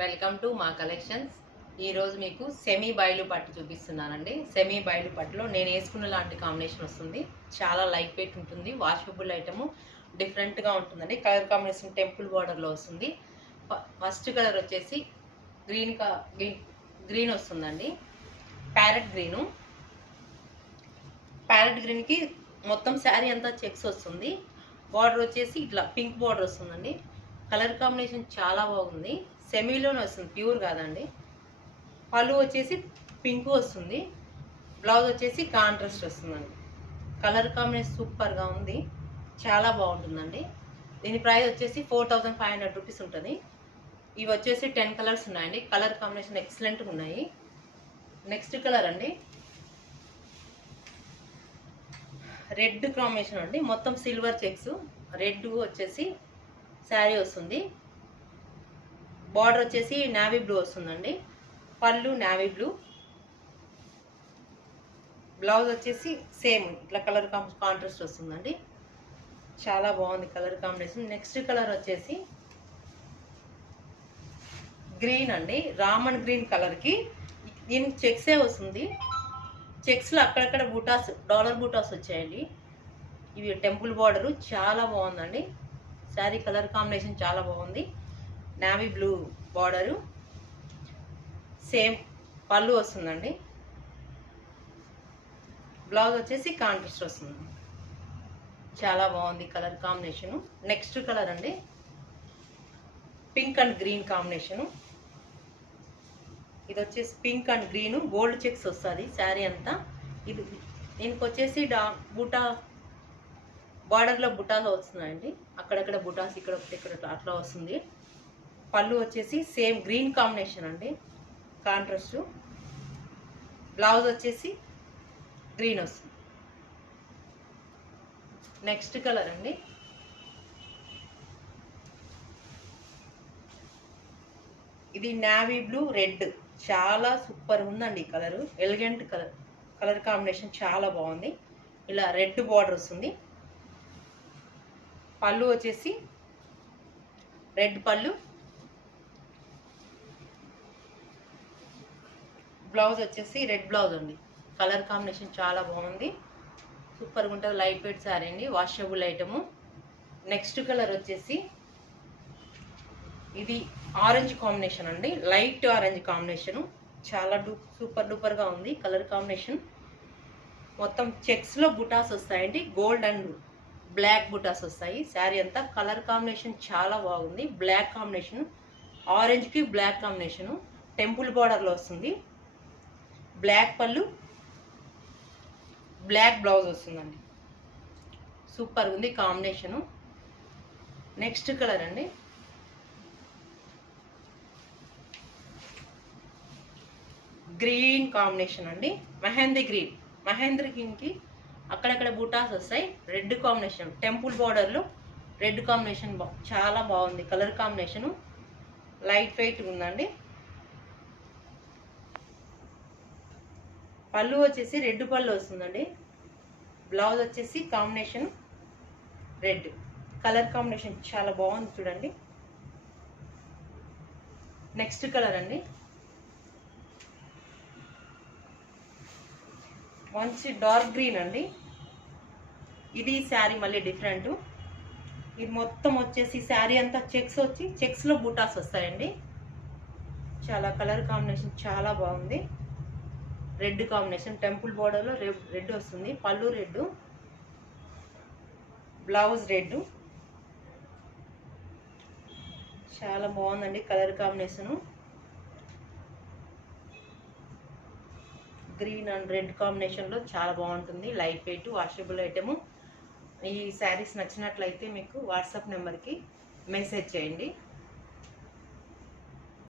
Welcome to మా collections. ఈరోజు మీకు సెమీ బయలు పట్టు చూపిస్తున్నానండి. సెమీ బయలు పట్టులో నేను వేసుకున్న లాంటి కాంబినేషన్ వస్తుంది. చాలా లైట్ వెయిట్ ఉంటుంది. వాషబుల్ ఐటము డిఫరెంట్గా ఉంటుందండి. కలర్ కాంబినేషన్ టెంపుల్ బార్డర్లో వస్తుంది. ఫస్ట్ కలర్ వచ్చేసి గ్రీన్ వస్తుందండి. ప్యారెట్ గ్రీన్కి మొత్తం శారీ అంతా చెక్స్ వస్తుంది. బార్డర్ వచ్చేసి ఇట్లా పింక్ బార్డర్ వస్తుందండి. కలర్ కాంబినేషన్ చాలా బాగుంది. సెమీలోనే వస్తుంది, ప్యూర్ కాదండి. పళ్ళు వచ్చేసి పింక్ వస్తుంది. బ్లౌజ్ వచ్చేసి కాంట్రాస్ట్ వస్తుందండి. కలర్ కాంబినేషన్ సూపర్గా ఉంది, చాలా బాగుంటుందండి. దీని ప్రైస్ వచ్చేసి 4500 రూపీస్ ఉంటుంది. ఇవి వచ్చేసి 10 కలర్స్ ఉన్నాయండి. కలర్ కాంబినేషన్ ఎక్సలెంట్గా ఉన్నాయి. నెక్స్ట్ కలర్ అండి రెడ్ కాంబినేషన్ అండి. మొత్తం సిల్వర్ చెక్స్, రెడ్ వచ్చేసి శారీ వస్తుంది. బార్డర్ వచ్చేసి నావీ బ్లూ వస్తుందండి. పళ్ళు నావీ బ్లూ. బ్లౌజ్ వచ్చేసి సేమ్ ఇట్లా కలర్ కాంట్రాస్ట్ వస్తుందండి. చాలా బాగుంది కలర్ కాంబినేషన్. నెక్స్ట్ కలర్ వచ్చేసి గ్రీన్ అండి. రామన్ గ్రీన్ కలర్కి దీనికి చెక్సే వస్తుంది. చెక్స్లో అక్కడక్కడ బూటాస్, డాలర్ బూటాస్ వచ్చాయండి. ఇవి టెంపుల్ బార్డరు, చాలా బాగుందండి. శారీ కలర్ కాంబినేషన్ చాలా బాగుంది. నావీ బ్లూ బార్డరు, సేమ్ పళ్ళు వస్తుందండి. బ్లౌజ్ వచ్చేసి కాంట్రాస్ట్ వస్తుంది. చాలా బాగుంది కలర్ కాంబినేషను. నెక్స్ట్ కలర్ అండి పింక్ అండ్ గ్రీన్ కాంబినేషను. ఇది వచ్చేసి pink and green, gold checks వస్తుంది శారీ అంతా. ఇది దీనికి వచ్చేసి బూటా బార్డర్లో బుటాస్ వస్తున్నాయండి. అక్కడక్కడ బుటాస్, ఇక్కడ అట్లా వస్తుంది. పళ్ళు వచ్చేసి సేమ్ గ్రీన్ కాంబినేషన్ అండి, కాంట్రాస్ట్. బ్లౌజ్ వచ్చేసి గ్రీన్ వస్తుంది. నెక్స్ట్ కలర్ అండి ఇది నావీ బ్లూ రెడ్, చాలా సూపర్ ఉందండి. కలరు ఎలిగెంట్ కలర్ కాంబినేషన్ చాలా బాగుంది. ఇలా రెడ్ బార్డర్ వస్తుంది. పళ్ళు వచ్చేసి రెడ్ పళ్ళు. బ్లౌజ్ వచ్చేసి రెడ్ బ్లౌజ్ అండి. కలర్ కాంబినేషన్ చాలా బాగుంది, సూపర్గా ఉంటుంది. లైట్ వెయిట్ శారీ అండి, వాషబుల్ ఐటము. నెక్స్ట్ కలర్ వచ్చేసి ఇది ఆరెంజ్ కాంబినేషన్ అండి. లైట్ ఆరెంజ్ కాంబినేషను, చాలా సూపర్ డూపర్గా ఉంది కలర్ కాంబినేషన్. మొత్తం చెక్స్లో బుటాస్ వస్తాయండి. గోల్డ్ అండ్ బ్లాక్ బుటాస్ వస్తాయి శారీ అంతా. కలర్ కాంబినేషన్ చాలా బాగుంది. బ్లాక్ కాంబినేషన్, ఆరెంజ్కి బ్లాక్ కాంబినేషను, టెంపుల్ బార్డర్లో వస్తుంది. బ్లాక్ పళ్ళు, బ్లాక్ బ్లౌజ్ వస్తుందండి. సూపర్ ఉంది కాంబినేషను. నెక్స్ట్ కలర్ అండి గ్రీన్ కాంబినేషన్ అండి. మహేంద్ర గ్రీన్కి అక్కడక్కడ బూటాస్ వస్తాయి. రెడ్ కాంబినేషన్, టెంపుల్ బార్డర్లో రెడ్ కాంబినేషన్ చాలా బాగుంది కలర్ కాంబినేషను. లైట్ వెయిట్ ఉందండి. పళ్ళు వచ్చేసి రెడ్ పళ్ళు వస్తుందండి. బ్లౌజ్ వచ్చేసి కాంబినేషన్ రెడ్. కలర్ కాంబినేషన్ చాలా బాగుంది చూడండి. నెక్స్ట్ కలర్ అండి మంచి డార్క్ గ్రీన్ అండి. ఇది శారీ మళ్ళీ డిఫరెంట్. ఇది మొత్తం వచ్చేసి శారీ అంతా చెక్స్ వచ్చి చెక్స్లో బూటాస్ వస్తాయండి. చాలా కలర్ కాంబినేషన్ చాలా బాగుంది. రెడ్ కాంబినేషన్, టెంపుల్ బార్డర్లో రెడ్ వస్తుంది. పళ్ళు రెడ్, బ్లౌజ్ రెడ్. చాలా బాగుందండి colour combination. Green and red కాంబినేషన్లో చాలా బాగుంటుంది. Light weight washable item. ఈ శారీస్ నచ్చినట్లయితే మీకు వాట్సాప్ నెంబర్కి మెసేజ్ చేయండి.